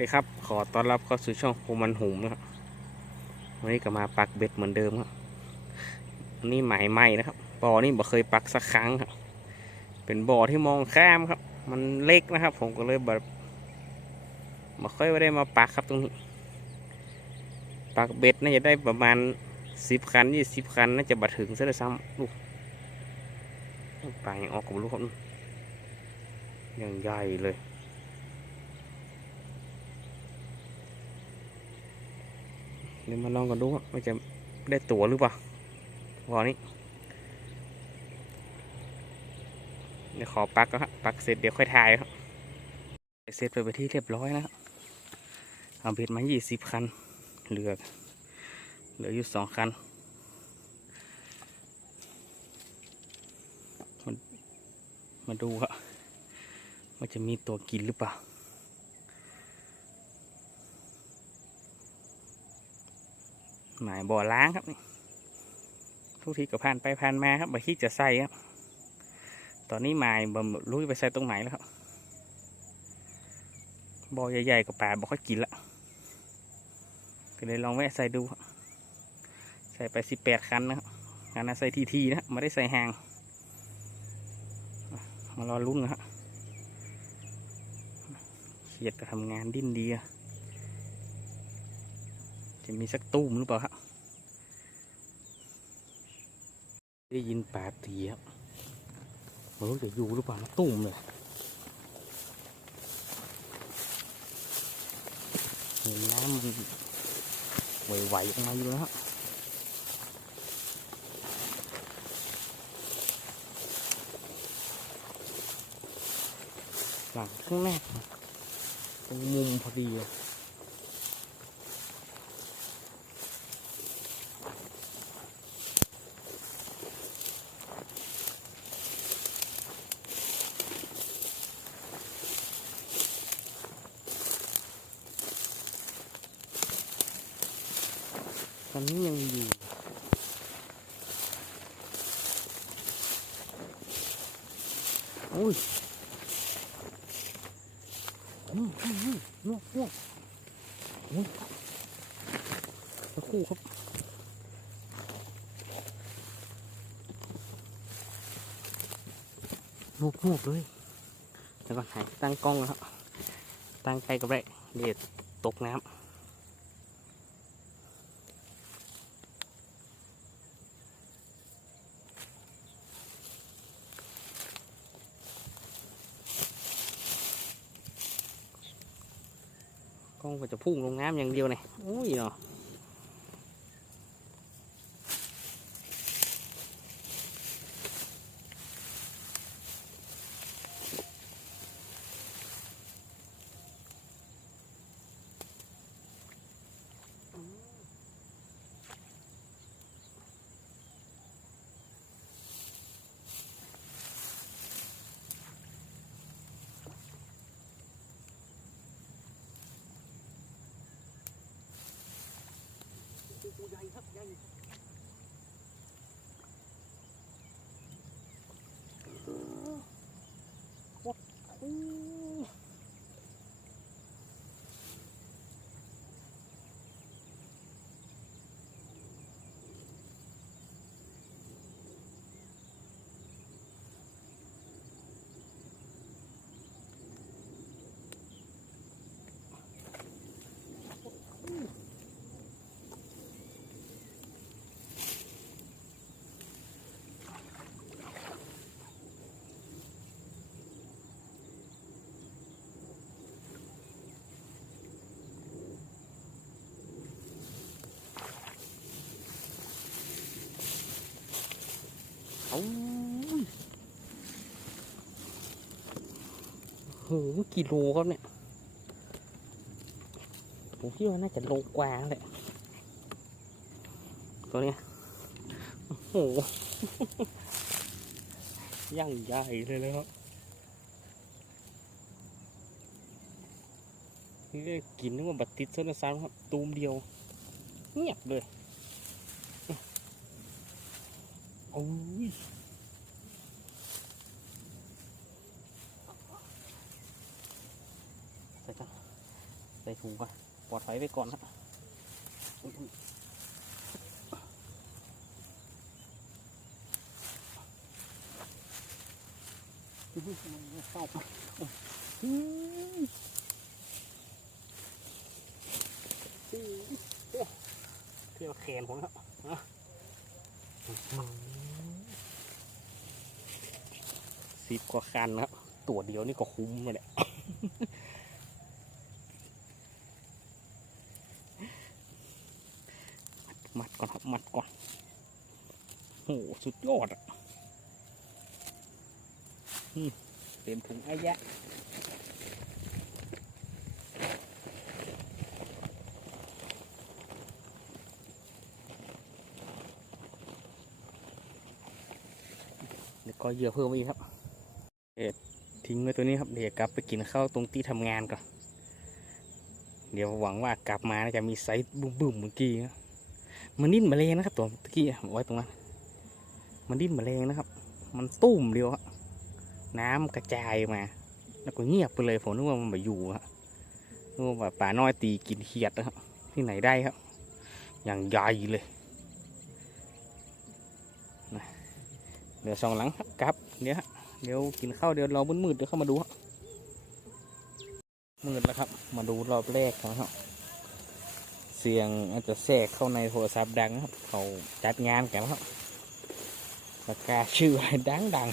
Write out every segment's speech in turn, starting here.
ดีครับ ขอต้อนรับเข้าสู่ช่องโฮมันหุมนะครับวันนี้ก็มาปักเบ็ดเหมือนเดิมครับนนี่หมายใหม่นะครับบ่อนี่บ่เคยปักสักครั้งครับ เป็นบ่อที่มองข้ามครับ มันเล็กนะครับ ผมก็เลยแบบบ่ค่อยได้มาปักครับตรงนี้ปักเบ็ดน่าจะได้ประมาณสิบคันยี่สิบคันน่าจะบัดถึงซะด้วยซ้ำลูกปลายังออกกับลูกครับยังใหญ่เลย ดี๋ยวมาลองกันดูว่าจะได้ตัวหรือเปล่าพอนี้ เดี๋ยวขอปักก็ครับปักเสร็จเดี๋ยวค่อยถ่ายครับเสร็จไปไปที่เรียบร้อยนะครับเอาเบ็ดมายี่สิบคัน เหลือ เหลืออยู่สองคัน มามาดูครับว่าจะมีตัวกินหรือเปล่า หมายบ่อล้างครับนี่ทุกทีก็ผ่านไปผ่านมาครับบ่คิดจะใส่ครับ ตอนนี้หมายบ่รู้ไปใส่ตรงไหนแล้วครับบ่อใหญ่ๆกับป่าบ่ค่อยกินละก็เลยลองแวะใส่ดูครับใส่ไปสิบแปดคันนะครับงานนั้นใส่ทีทีๆนะไม่ได้ใส่ห่างมารอลุ้นนะครับเขียดก็ทำงานดิ้นดีอะ จะมีสักตุ้มหรือเปล่าครับได้ยินป่าตีครับไม่รู้จะอยู่หรือเปล่านะตุ้มเลยเห็นน้ำมันไหวๆออกมาอยู่แล้วครับหลังข้างแรกนตรงมุมพอดีอะ ตอนนี้ยังอยู่โอ้ยอืมอืมอืมนวกนกโอ้ยสักครู่ครับนวกนกเลยเดี๋ยวก่อนหายตั้งกล้องแล้วตั้งไกลกับไรเดี๋ยวตกน้ำ กล้องจะพุ่งลงน้ำอย่างเดียวเลยอุ้ยเนาะ Ooh. โอ้โหกี่โลครับเนี่ย ผมคิดว่าน่าจะโลกว่าแหละตัวเนี้ยโอ้โหย่างใหญ่เลยเลยครับนี่กินนึกว่าบัตรติดโซนซ้ำครับ ตูมเดียว เงียบเลย โอ้ยใส่กันใส่ส่ถุงก่อนปลอดภัยไว้ก่อนครับเข้าไปอืมเที่ยวแขนผมครับนะ สิบกว่าคันครับ ตัวเดียวนี่ก็คุ้มเลยแหละมัดก่อนครับ มัดก่อนโหสุดยอดอะเต็มถุงไอายะเดี๋ยวก็เยื่อเพิ่มอีกครับ เอ็ดทิ้งไว้ตัวนี้ครับเดี๋ยวกลับไปกินข้าวตรงที่ทำงานก่อนเดี๋ยวหวังว่ากลับมาจะมีไซส์บุ่มๆเมื่อกี้นะมันดิ้นแมลงนะครับตัวตะกี้อะไว้ตรงนั้นมันดิ้นแมลงนะครับ มันตุ้มเดียวน้ำกระจายมา แล้วก็เงียบไปเลยผมนึกว่ามันมาอยู่อะนึกว่าแบบป่าน้อยตีกินเขียดนะครับ ที่ไหนได้ครับ อย่างใหญ่เลยนะเดี๋ยวสองหลังครับกลับเดี๋ย เดี๋ยวกินข้าวเดี๋ยวรอมืดๆเดี๋ยวเข้ามาดูครับมืดแล้วครับ มาดูรอบแรกนะครับ เสียงอาจจะแทรกเข้าในโทรศัพท์ดังครับ เขาจัดงานกันครับประกาศชื่อไว้ดังดัง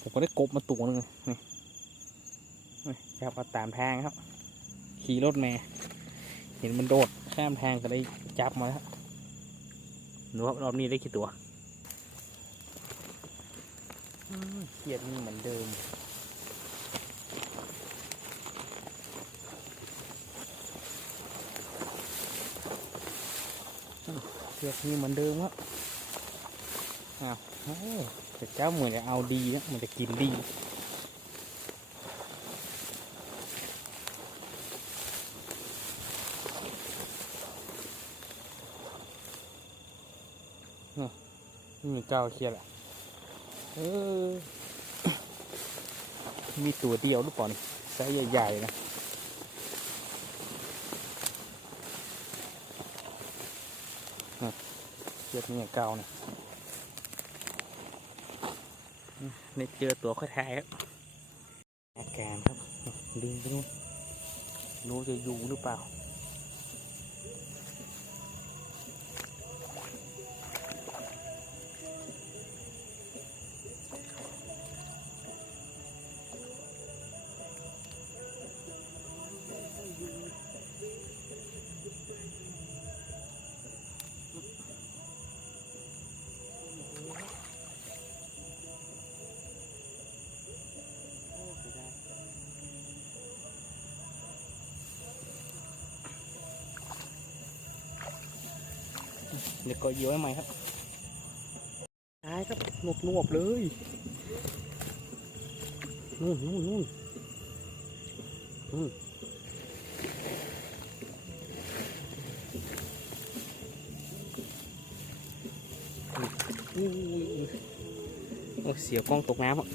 ผมก็ได้กบมาตัวหนึงนี่จับมาตามทางครับ ขี่รถมาเห็นมันโดดข้ามทางก็ได้จับมาแล้วดูครับรอบนี้ได้กี่ตัว เกียดนี่เหมือนเดิมเชือกนี่เหมือนเดิมครับอ้าวเฮ้ยแต่เจ้าเหมือนจะเอาดีนะมันจะกินดีนี่มีเก้าเคียแหละ เออ มีตัวเดียวหรือเปล่านี่ไซส์ใหญ่ๆนะเชือกนี่ยเก่าเนี่ยอืมในเจอตัวค่อยทายครับอาการครับดึงไปนู่นรู้จะอยู่หรือเปล่า เดี๋ยวก็เยอะใหม่ครับตายครับนวบนวบๆเลยนู่นนู่นนู่นนู่นอุ้ยโอ้ยเสียกล้องตกน้ำอะ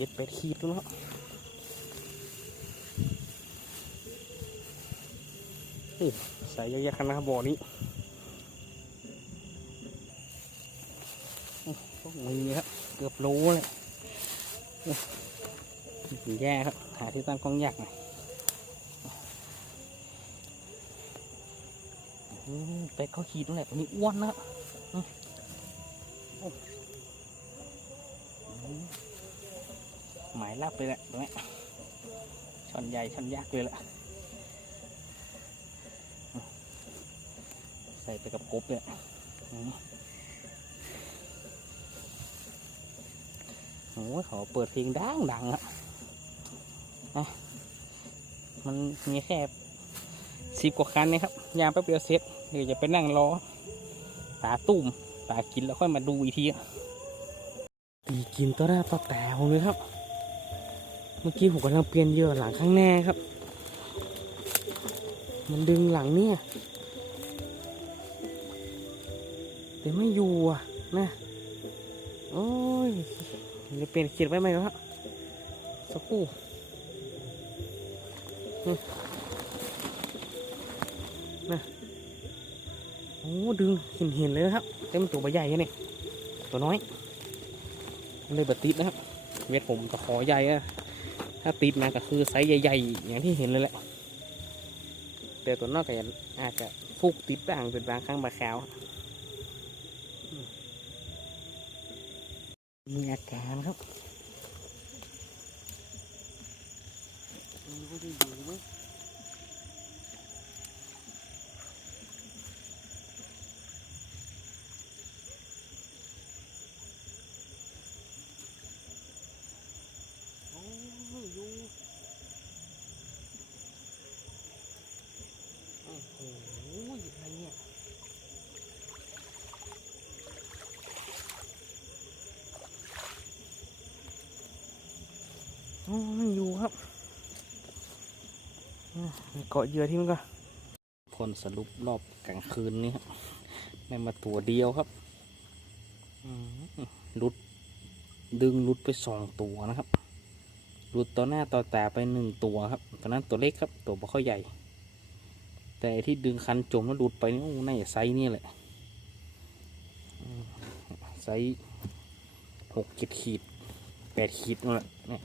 เจ็ดแปดขีดแล้วนาะโอ้ใส่เยอะแยะขนาดบ่อนี้พวกมีครับเกือบรู้เลยแย่ครับ หาที่ตั้งกล้องยากหน่อยเป็ดเขาขีดนั่นแหละตัวนี้อ้วนนะครับอืมโอ้อืม หมายลับเลยแหละตรงนี้ช่อนใหญ่ช่อนยักษ์เลยแหละใส่ไปกับกบเลยอืมอ้ยเขาเปิดเพลงดังดังอะนะมันมีแค่สิบกว่าคันนะครับ ยามแป๊บเดียวเสร็จเดี๋ยวจะไปนั่งรอตาตุ่มตากินแล้วค่อยมาดูอีกทีอะตีกินต่อหน้าต่อตาผมเลยครับ เมื่อกี้ผมกำลังเปลี่ยนเหยื่อหลังข้างแน่ครับ มันดึงหลังเนี่ย แต่ไม่อยู่อะนะ โอ้ยจะเปลี่ยนเขียดไว้ไหมครับสักครู่นะโอ้ดึงเห็นเห็นเลยนะครับเต็มตัวใบใหญ่เนี่ยตัวน้อยมันเลยบัดติดนะครับเม็ดผมตะขอใหญ่อะ ถ้าติดนะก็คือไซส์ใหญ่ๆ อย่างที่เห็นเลยแหละ แต่ตัวนอกก็อาจจะฟุกติดบ้างเป็นบางครั้งบางคราวมีอาการครับมันก็จะอยู่ไหมโอ้ยอยู่โอ้โหอะไรเนี่ย อยอยู่ครับเกาะเยื่อที่มันก็ผลสรุปรอบกลางคืนนี้ครับได้มาตัวเดียวครับอืมหลุดดึงหลุดไปสองตัวนะครับหลุดต่อหน้าต่อตาไปหนึ่งตัวครับตอนนั้นตัวเล็กครับ ตัวบ่ค่อยใหญ่ แต่ที่ดึงคันจมแล้วหลุดไปนี่โอ้น่าจะไซนี่แหละไซหกเจ็ดขีดแปดขีดนั่นแหละเนี่ย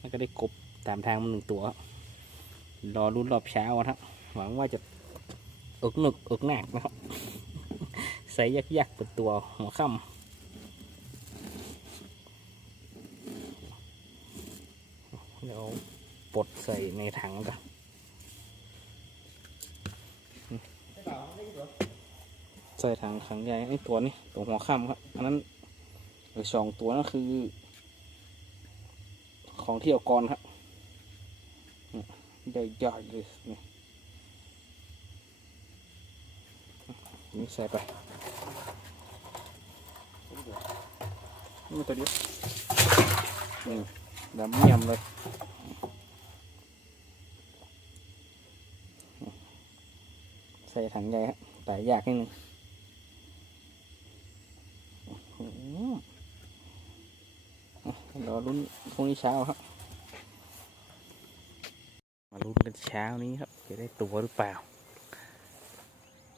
แล้วก็ได้กบตามทางมันหนึ่งตัว รอรุ่นรอบเช้าครับ หวังว่าจะอิกหนึกอิกหนักนะครับ ใส่ยักยักๆเป็นตัวหัวค่ำเดี๋ยวปลดใส่ในถังกันใส่ถังขังใหญ่ไอ้ตัวนี้ตัวหัวค่ำครับ อันนั้นสองตัวนั่นคือ ของเที่เอากรครับใหญ่ๆเลยนี่นี่ใส่ไปนี่ตัวเดียวนี่ดำเมี่ยมเลยใส่ถังใหญ่ครับแต่ยากนิดนึงอื้อหืออะ รอรุ่นพรุ่งนี้เช้าครับ มาลุ้นกันเช้านี้ครับ จะได้ตัวหรือเปล่า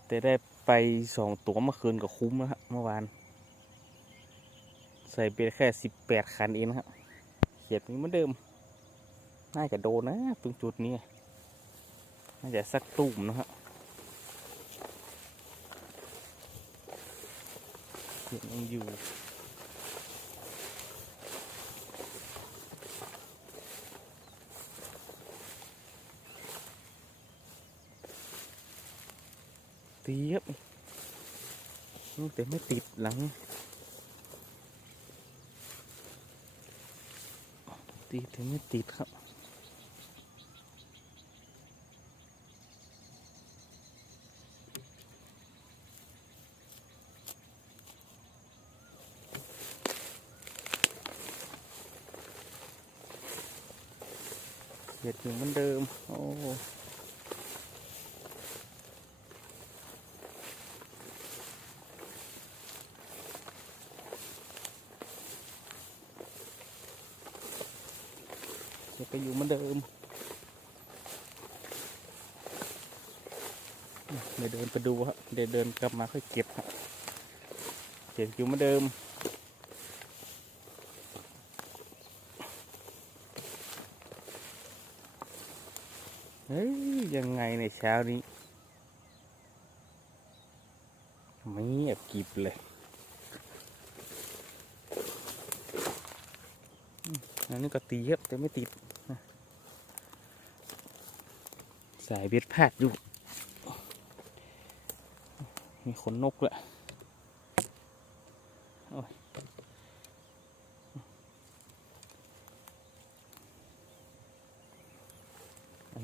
แต่ได้ไปสองตัวเมื่อคืนก็คุ้มนะครับเมื่อวาน ใส่เป็นแค่สิบแปดคันเองนะครับเขียดนี้เหมือนเดิม น่าจะโดนนะตรงจุดนี้น่าจะสักตุ่มนะครับเขียดยังอยู่ ตีครับแต่ไม่ติดหลัง ตีแต่ไม่ติดครับ เหยียดอยู่เหมือนเดิม โอ้ จะไปอยู่เหมือนเดิมเดี๋ยวเดินไปดูครับเดี๋ยวเดินกลับมาค่อยเก็บครับเก็บอยู่เหมือนเดิมเฮ้ยยังไงในเช้านี้ไม่เงียบกิบเลยอันนี้ก็ตีครับแต่ไม่ติดายเบ็ดพทย์อยู่ มีขนนกเลย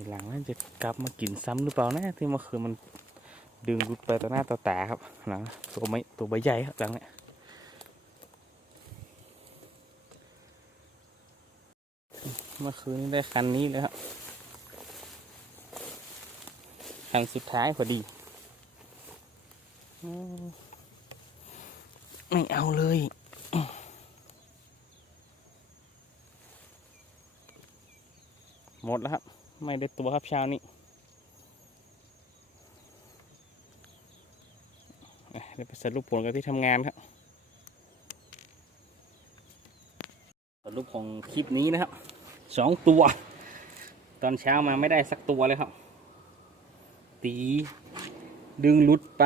หลังน่าจะกลับมากินซ้ำหรือเปล่านะที่เมื่อคืนมันดึงรุดไปต่อหน้าต่อตาครับหลังตัวไม่ตัวใบใหญ่ครับหลังเนี่ยเมื่อคืนได้คันนี้เลยครับ คันสุดท้ายพอดีอืมไม่เอาเลยหมดแล้วครับ ไม่ได้ตัวครับเช้านี้อะเดี๋ยวไปสรุปผลกันที่ทำงานครับ สรุปของคลิปนี้นะครับสองตัว ตอนเช้ามาไม่ได้สักตัวเลยครับ ตี ดึงหลุดไป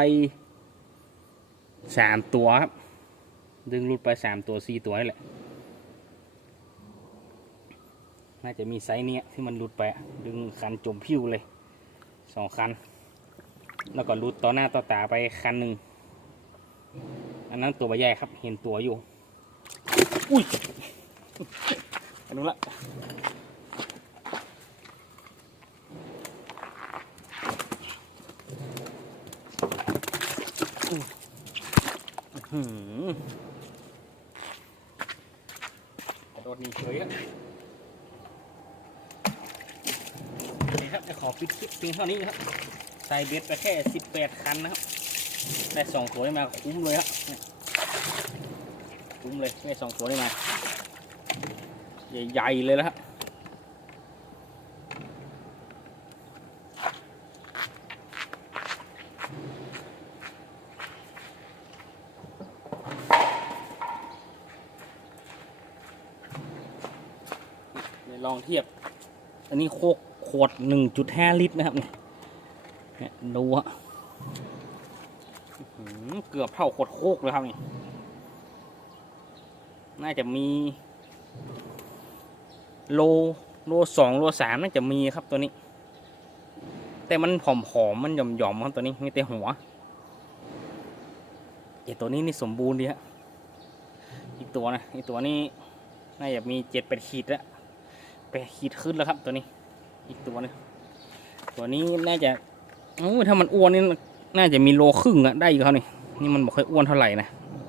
สามตัวครับ ดึงหลุดไปสามตัวสี่ตัวนี่แหละ น่าจะมีไซส์เนี้ยที่มันหลุดไป ดึงคันจมพิ้วเลยสองคัน แล้วก็หลุดต่อหน้าต่อตาไปคันหนึ่ง อันนั้นตัวใบใหญ่ครับ เห็นตัวอยู่ อุ้ยอันนู้นละ หือกระโดดหนีเฉยอะนี่ครับจะขอปิดคลิปเพียงเท่านี้นะครับ ใส่เบ็ดไปแค่18คันนะครับ ได้สองตัวได้มาคุ้มเลยครับ คุ้มเลยได้สองตัวได้มา ใหญ่ๆเลยแล้วครับเดี๋ยวลองเทียบ อันนี้โคกขวด 1.5 ลิตรนะครับเนี่ยดูฮะเกือบเท่าขวดโคกเลยครับนี่ น่าจะมี โลโลสองโลสามน่าจะมีครับตัวนี้ แต่มันผอมๆมันหย่อมๆครับตัวนี้มีแต่หัวไอตัวนี้นี่สมบูรณ์ดีฮะอีกตัวนะอีกตัวนี้น่าจะมีเจ็ดแปดขีดแล้ว แปขีดขึ้นแล้วครับตัวนี้ อีกตัวหนึงตัวนี้น่าจะโอ้ถ้ามันอ้วนนี่น่าจะมีโลครึ่งอะได้อยู่ครับนี่นี่มันบอกค่อยอ้วนเท่าไหร่นะ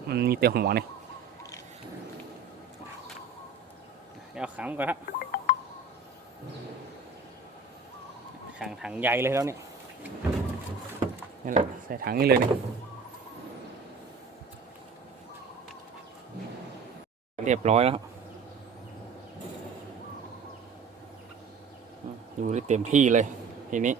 มันมีแต่หัวนี่เดี๋ยวขังก่อนครับขังถังใหญ่เลยแล้วเนี่ยนี่แหละใส่ถังนี้เลยเนี่ยเรียบร้อยแล้ว ดูได้เต็มที่เลยทีนี้